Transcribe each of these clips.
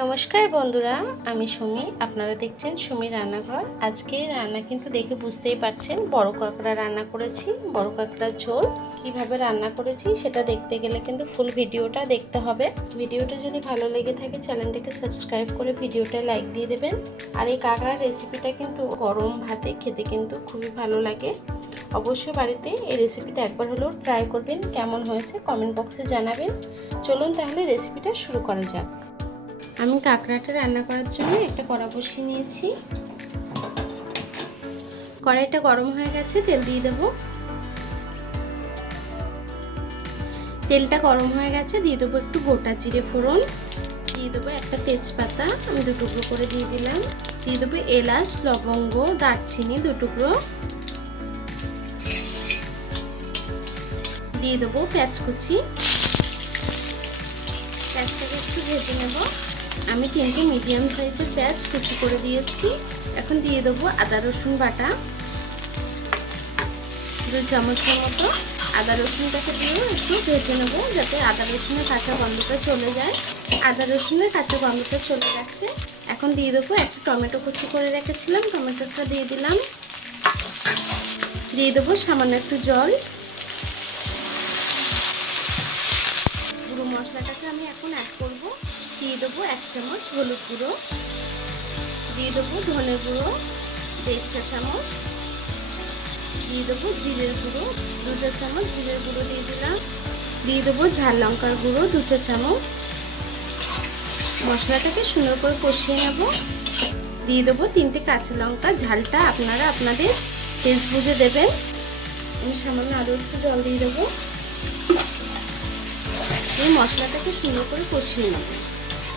নমস্কার বন্ধুরা, আমি সুমি। আপনারা দেখছেন সুমি রান্নাঘর। আজকে রান্না কিন্তু দেখে বুঝতেই পারছেন, বড় কাঁকড়া রান্না করেছি। বড় কাঁকড়ার ঝোল কিভাবে রান্না করেছি সেটা দেখতে গেলে কিন্তু ফুল ভিডিওটা দেখতে হবে। ভিডিওটা যদি ভালো লেগে থাকে চ্যানেলটিকে সাবস্ক্রাইব করে ভিডিওটা লাইক দিয়ে দেবেন। আর এই কাঁকড়ার রেসিপিটা কিন্তু গরম ভাতে খেতে কিন্তু খুবই ভালো লাগে। অবশ্যই বাড়িতে এই রেসিপিটা একবার হলেও ট্রাই করবেন। কেমন হয়েছে কমেন্ট বক্সে জানাবেন। চলুন তাহলে রেসিপিটা শুরু করা যাক। আমি কাঁকড়াটা রান্না করার জন্য একটা কড়া বসিয়ে নিয়েছি। কড়াইটা গরম হয়ে গেছে, তেল দিয়ে দেব। তেলটা গরম হয়ে গেছে, দিয়ে দেবো একটু গোটা জিরে ফোড়ন, দিয়ে দেবো একটা তেজপাতা আমি 2 টুকরো করে দিয়ে দিলাম, দিয়ে দেবো এলাচ, লবঙ্গ, দারচিনি 2 টুকরো, দিয়ে দেবো পেঁয়াজ কুচি। পেঁয়াজটাকে একটু ভেজে নেব। আমি 3টে মিডিয়াম সাইজের পেঁয়াজ কুচি করে দিয়েছি। এখন দিয়ে দেবো আদা রসুন বাটা 2 চামচের মতো। আদা রসুনটাকে দিয়েও একটু ভেজে নেব, যাতে আদা রসুনের কাঁচা গন্ধটা চলে যায়। আদা রসুনের কাঁচা গন্ধটা চলে গেছে। এখন দিয়ে দেবো একটা টমেটো কুচি করে রেখেছিলাম, টমেটোটা দিয়ে দিলাম। দিয়ে দেবো সামান্য একটু জল। পুরো মশলাটাকে আমি এখন অ্যাড করব। দিয়ে দেবো 1 চামচ হলুদ গুঁড়ো, দিয়ে দেবো ধনে গুঁড়ো 1.5 চা চামচ, দিয়ে দেবো জিরের গুঁড়ো 2 চা চামচ, জিরের গুঁড়ো দিয়ে দিলাম। দিয়ে দেবো ঝাল লঙ্কার গুঁড়ো 2 চা চামচ। মশলাটাকে সুন্দর করে কষিয়ে নেব। দিয়ে দেবো 3টে কাঁচা লঙ্কা, ঝালটা আপনারা আপনাদের টেস্ট বুঝে দেবেন। আমি সামান্য আরও একটু জল দিয়ে দেবো। এই মশলাটাকে সুন্দর করে কষিয়ে নেব।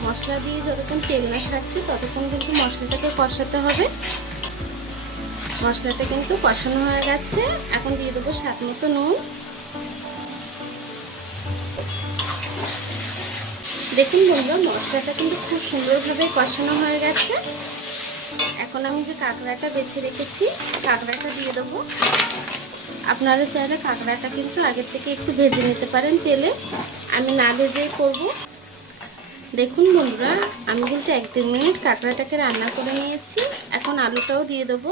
মশলা দিয়ে যতক্ষণ তেল না ছাড়ছে ততক্ষণ কিন্তু মশলাটাকে কষাতে হবে। মশলাটা কিন্তু কষানো হয়ে গেছে। এখন দিয়ে দেবো স্বাদ মতো নুন। দেখুন বন্ধুরা, মশলাটা কিন্তু খুব সুন্দরভাবে কষানো হয়ে গেছে। এখন আমি যে কাঁকড়াটা বেছে রেখেছি কাঁকড়াটা দিয়ে দেবো। আপনারা চাইলে কাঁকড়াটা কিন্তু আগের থেকে একটু ভেজে নিতে পারেন তেলে, আমি না ভেজেই করব। দেখুন বন্ধুরা, আমি কিন্তু 1-2 মিনিট কাঁকড়াটাকে রান্না করে নিয়েছি। এখন আলুটাও দিয়ে দেবো।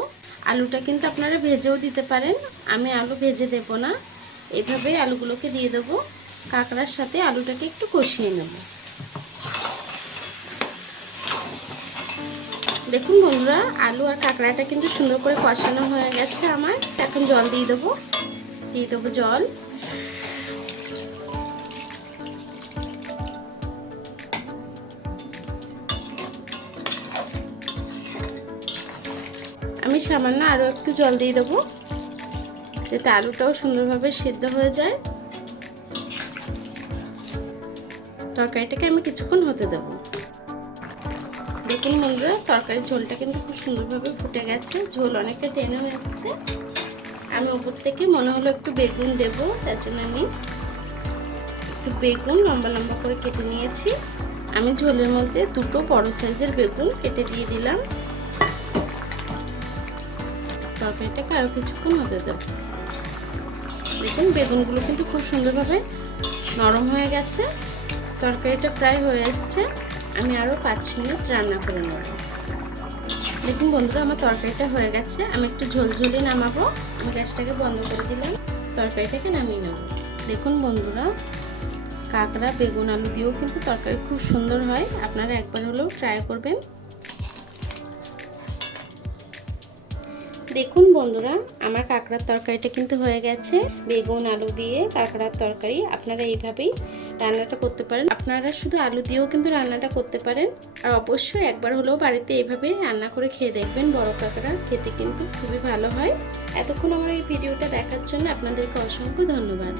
আলুটা কিন্তু আপনারা ভেজেও দিতে পারেন, আমি আলু ভেজে দেব না, এভাবেই আলুগুলোকে দিয়ে দেবো। কাঁকড়ার সাথে আলুটাকে একটু কষিয়ে নেব। দেখুন বন্ধুরা, আলু আর কাঁকড়াটা কিন্তু সুন্দর করে কষানো হয়ে গেছে আমার। এখন জল দিয়ে দেবো। দিয়ে দেবো জল। আমি সামান্য আরও একটু জল দিয়ে দেবো, যাতে আলুটাও সুন্দরভাবে সিদ্ধ হয়ে যায়। তরকারিটাকে আমি কিছুক্ষণ হতে দেবো। দেখুন বন্ধুরা, তরকারির ঝোলটা কিন্তু খুব সুন্দরভাবে ফুটে গেছে, ঝোল অনেকটা টেনেও এসছে। আমি উপর থেকে মনে হলো একটু বেগুন দেবো, তার জন্য আমি একটু বেগুন লম্বা লম্বা করে কেটে নিয়েছি। আমি ঝোলের মধ্যে 2টো বড় সাইজের বেগুন কেটে দিয়ে দিলাম। তরকারিটাকে আরও কিছুক্ষণ হতে দেবো। দেখুন বেগুনগুলো কিন্তু খুব সুন্দরভাবে নরম হয়ে গেছে। তরকারিটা প্রায় হয়ে এসছে। আমি আরও 5 মিনিট রান্না করে নেব। দেখুন বন্ধুরা, আমার তরকারিটা হয়ে গেছে। আমি একটু ঝোলঝোলি নামাবো। আমি গ্যাসটাকে বন্ধ করে দিলাম, তরকারিটাকে নামিয়ে নেব। দেখুন বন্ধুরা, কাঁকড়া বেগুন আলু দিয়েও কিন্তু তরকারি খুব সুন্দর হয়, আপনারা একবার হলেও ট্রাই করবেন। দেখুন বন্ধুরা, আমার কাঁকড়ার তরকারিটা কিন্তু হয়ে গেছে। বেগুন আলু দিয়ে কাঁকড়ার তরকারি আপনারা এইভাবেই রান্নাটা করতে পারেন। আপনারা শুধু আলু দিয়েও কিন্তু রান্নাটা করতে পারেন। আর অবশ্যই একবার হলেও বাড়িতে এইভাবে রান্না করে খেয়ে দেখবেন। বড় কাঁকড়া খেতে কিন্তু খুবই ভালো হয়। এতক্ষণ আমার এই ভিডিওটা দেখার জন্য আপনাদেরকে অসংখ্য ধন্যবাদ।